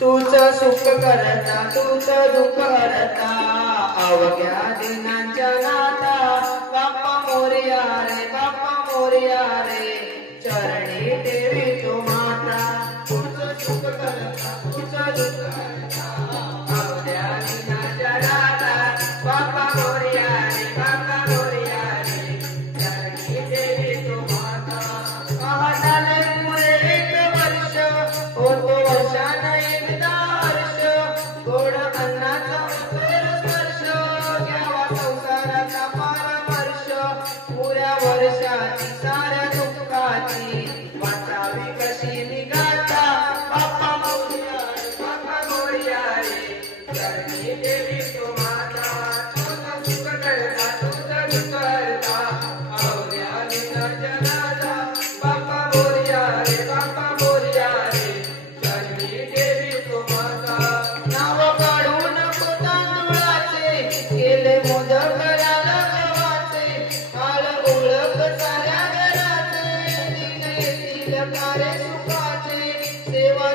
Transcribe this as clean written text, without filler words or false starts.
तूच सुख करता तूच दुःख हरता अवघ्या दिनांच्या नाथा बाप्पा मोरया रे चरणी देवी तो माता तूच सुख करता तूच दुःख हरता अवघ्या दिनांच्या नाथा बाप्पा मोरया रे चरणी देवी तो माता महादाने पुरे एक वर्ष होतो वर्षाने गोड अन्नाचा स्पर्श घ्यावा संसाराचा परामर्श पुऱ्या वर्षाची साऱ्या दुःखाची वाचावी कशी निघाता बाप्पा मोरया रे चरणी देवी तो माता तुझं सुख करता तुझं दुःख हरता अवघ्या दिनाच्या नाथा बाप्पा मोरया रे चरणी देवी तो माता नाव काढू नको तांदुळाचे केले मोदक करायला गव्हाचे आल ओळख साऱ्या घराचे दिन येतील कार्य सुखाचे सेवा